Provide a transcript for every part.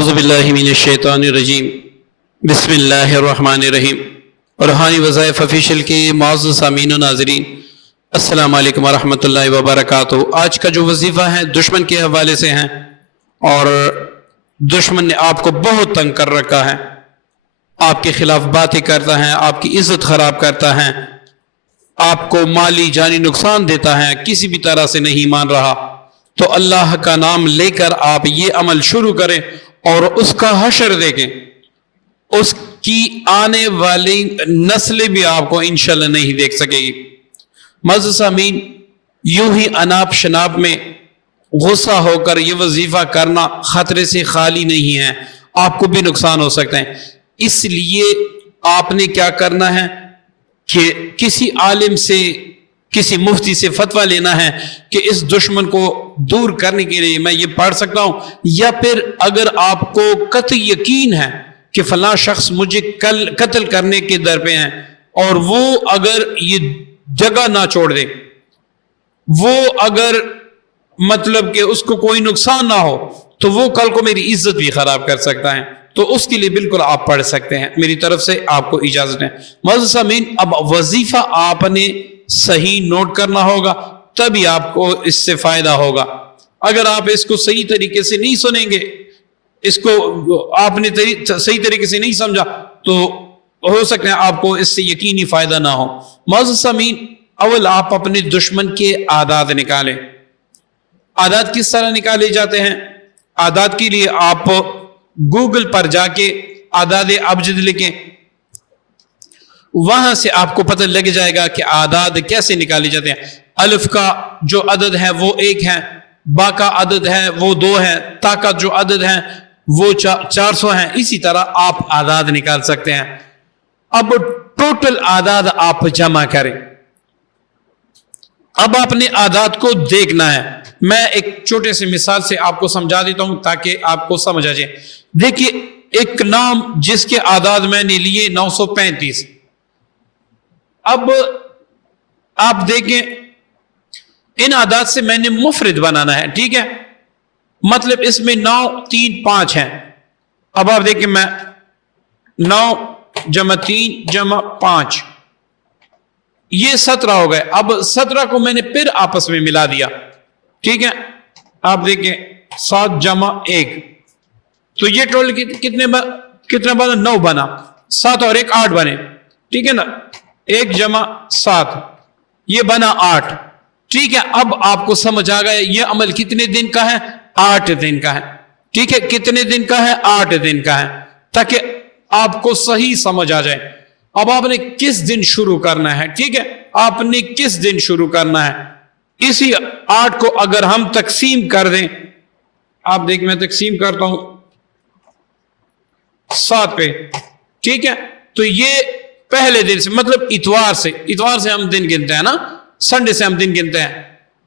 اعوذ باللہ من الشیطان الرجیم بسم اللہ الرحمن الرحیم۔ روحانی وظائف آفیشیل کے معزز سامعین و ناظرین، السلام علیکم ورحمۃ اللہ وبرکاتہ۔ آج کا جو وظیفہ ہے دشمن کے حوالے سے ہیں، اور دشمن نے آپ کو بہت تنگ کر رکھا ہے، آپ کے خلاف باتیں کرتا ہے، آپ کی عزت خراب کرتا ہے، آپ کو مالی جانی نقصان دیتا ہے، کسی بھی طرح سے نہیں مان رہا، تو اللہ کا نام لے کر آپ یہ عمل شروع کریں اور اس کا حشر دیکھیں۔ اس کی آنے والی نسلیں بھی آپ کو انشاءاللہ نہیں دیکھ سکے گی۔ معزز سامعین، یوں ہی اناپ شناپ میں غصہ ہو کر یہ وظیفہ کرنا خطرے سے خالی نہیں ہے، آپ کو بھی نقصان ہو سکتا ہے۔ اس لیے آپ نے کیا کرنا ہے کہ کسی عالم سے، کسی مفتی سے فتویٰ لینا ہے کہ اس دشمن کو دور کرنے کے لیے میں یہ پڑھ سکتا ہوں، یا پھر اگر آپ کو قطعی یقین ہے کہ فلاں شخص مجھے قتل کرنے کے در پہ ہیں، اور وہ اگر یہ جگہ نہ چھوڑ دے، وہ اگر مطلب کہ اس کو کوئی نقصان نہ ہو، تو وہ کل کو میری عزت بھی خراب کر سکتا ہے، تو اس کے لیے بالکل آپ پڑھ سکتے ہیں، میری طرف سے آپ کو اجازت ہے۔ معزز سامعین، اب وظیفہ آپ نے صحیح نوٹ کرنا ہوگا، تبھی آپ کو اس سے فائدہ ہوگا۔ اگر آپ اس کو صحیح طریقے سے نہیں سنیں گے، اس کو آپ نے صحیح طریقے سے نہیں سمجھا، تو ہو سکتا ہے آپ کو اس سے یقینی فائدہ نہ ہو۔ معزز سامعین، اول آپ اپنے دشمن کے عادات نکالیں۔ عادات کس طرح نکالے جاتے ہیں؟ عادات کے لیے آپ گوگل پر جا کے اعداد ابجد لکھیں، وہاں سے آپ کو پتہ لگ جائے گا کہ اعداد کیسے نکالے جاتے ہیں۔ الف کا جو عدد ہے وہ 1 ہے، با کا عدد ہے وہ 2 ہے، تا کا جو عدد ہے وہ 400 ہے۔ اسی طرح آپ اعداد نکال سکتے ہیں۔ اب ٹوٹل اعداد آپ جمع کریں۔ اب آپ نے اعداد کو دیکھنا ہے۔ میں ایک چھوٹے سے مثال سے آپ کو سمجھا دیتا ہوں تاکہ آپ کو سمجھ آ جائے۔ دیکھیے، ایک نام جس کے اعداد میں نے لیے 935۔ اب آپ دیکھیں، ان اعداد سے میں نے مفرد بنانا ہے، ٹھیک ہے؟ مطلب اس میں 9 3 5 ہیں۔ اب آپ دیکھیں، میں 9 جمع 3 جمع 5، یہ 17 ہو گئے۔ اب 17 کو میں نے پھر آپس میں ملا دیا، ٹھیک ہے؟ آپ دیکھیں 7 جمع 1، تو یہ ٹوٹل کتنا بنا؟ 9 بنا۔ 7 اور 1 8 بنے، ٹھیک ہے نا؟ 1 جمع 7، یہ بنا 8، ٹھیک ہے؟ اب آپ کو سمجھ آ گیا یہ عمل کتنے دن کا ہے؟ 8 دن کا ہے، ٹھیک ہے؟ کتنے دن کا ہے؟ 8 دن کا ہے، تاکہ آپ کو صحیح سمجھ آ جائے۔ اب آپ نے کس دن شروع کرنا ہے، ٹھیک ہے؟ آپ نے کس دن شروع کرنا ہے؟ اسی 8 کو اگر ہم تقسیم کر دیں، آپ دیکھ، میں تقسیم کرتا ہوں 7 پہ، ٹھیک ہے؟ تو یہ پہلے دن سے، مطلب اتوار سے ہم دن گنتے ہیں نا، سنڈے سے ہم دن گنتے ہیں۔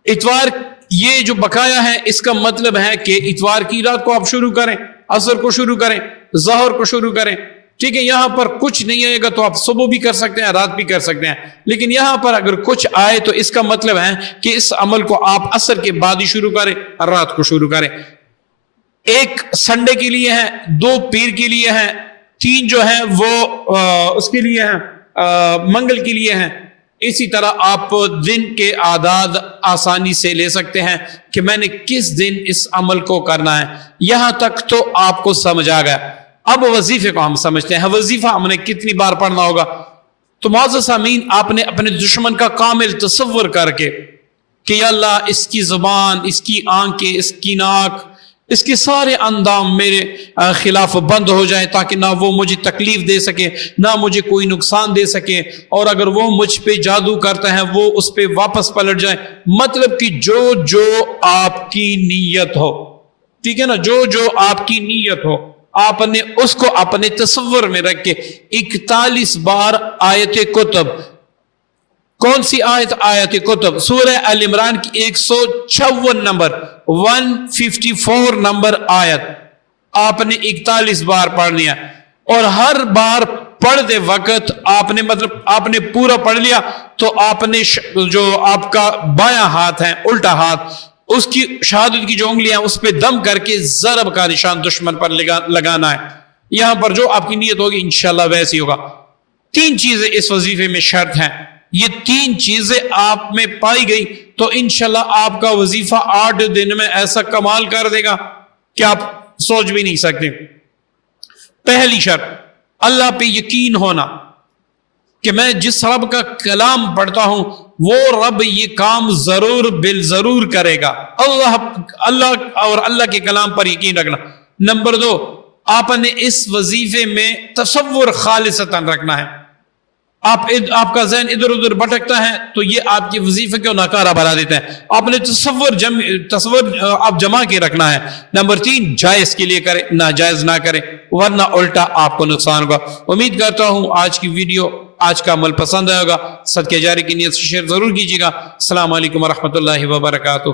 اتوار یہ جو بقایا ہے، اس کا مطلب ہے کہ اتوار کی رات کو آپ شروع کریں، عصر کو شروع کریں، ظہر کو شروع کریں، ٹھیک ہے؟ یہاں پر کچھ نہیں آئے گا تو آپ صبح بھی کر سکتے ہیں، رات بھی کر سکتے ہیں، لیکن یہاں پر اگر کچھ آئے تو اس کا مطلب ہے کہ اس عمل کو آپ عصر کے بعد ہی شروع کریں اور رات کو شروع کریں۔ 1 سنڈے کے لیے ہے، 2 پیر کے لیے ہے، 3 جو ہے وہ اس کے لیے ہیں، منگل کے لیے ہیں۔ اسی طرح آپ دن کے اعداد آسانی سے لے سکتے ہیں کہ میں نے کس دن اس عمل کو کرنا ہے۔ یہاں تک تو آپ کو سمجھ آ گیا۔ اب وظیفے کو ہم سمجھتے ہیں، وظیفہ ہم نے کتنی بار پڑھنا ہوگا۔ تو معزز سامعین، آپ نے اپنے دشمن کا کامل تصور کر کے کہ یا اللہ، اس کی زبان، اس کی آنکھیں، اس کی ناک، اس کے سارے اندام میرے خلاف بند ہو جائیں، تاکہ نہ وہ مجھے تکلیف دے سکے، نہ مجھے کوئی نقصان دے سکے، اور اگر وہ مجھ پہ جادو کرتا ہے وہ اس پہ واپس پلٹ جائے۔ مطلب کہ جو آپ کی نیت ہو، ٹھیک ہے نا؟ جو آپ کی نیت ہو، آپ نے اس کو اپنے تصور میں رکھ کے 41 بار آیت کتب، کون سی آیت؟ آیت کتب، سورہ ال عمران کی 156 نمبر 154 نمبر آیت آپ نے 41 بار پڑھ لیا، اور ہر بار پڑھتے وقت آپ نے پورا پڑھ لیا، تو آپ نے جو آپ کا بایاں ہاتھ ہے، الٹا ہاتھ، اس کی شہادت کی جو انگلیاں اس پہ دم کر کے ضرب کا نشان دشمن پر لگانا ہے. یہاں پر جو آپ کی نیت ہوگی انشاءاللہ ویسے ہی ہوگا. 3 چیزیں اس وظیفے میں شرط ہیں. یہ 3 چیزیں آپ میں پائی گئی تو انشاءاللہ آپ کا وظیفہ 8 دن میں ایسا کمال کر دے گا کہ آپ سوچ بھی نہیں سکتے. پہلی شرط اللہ پہ یقین ہونا کہ میں جس رب کا کلام پڑھتا ہوں وہ رب یہ کام ضرور بالضرور کرے گا. اللہ اور اللہ کے کلام پر یقین رکھنا. نمبر 2، آپ نے اس وظیفے میں تصور خالصتاً رکھنا ہے. آپ کا ذہن ادھر ادھر بھٹکتا ہے تو یہ آپ کے وظیفے کو ناکارہ بنا دیتا ہے. آپ نے تصور آپ جمع کے رکھنا ہے. نمبر 3، جائز کے لیے کریں، ناجائز نہ کریں ورنہ الٹا آپ کو نقصان ہوگا. امید کرتا ہوں آج کی ویڈیو، آج کا عمل پسند آئے گا. صدقہ جاری کی نیت سے شیئر ضرور کیجیے گا. السلام علیکم ورحمۃ اللہ وبرکاتہ.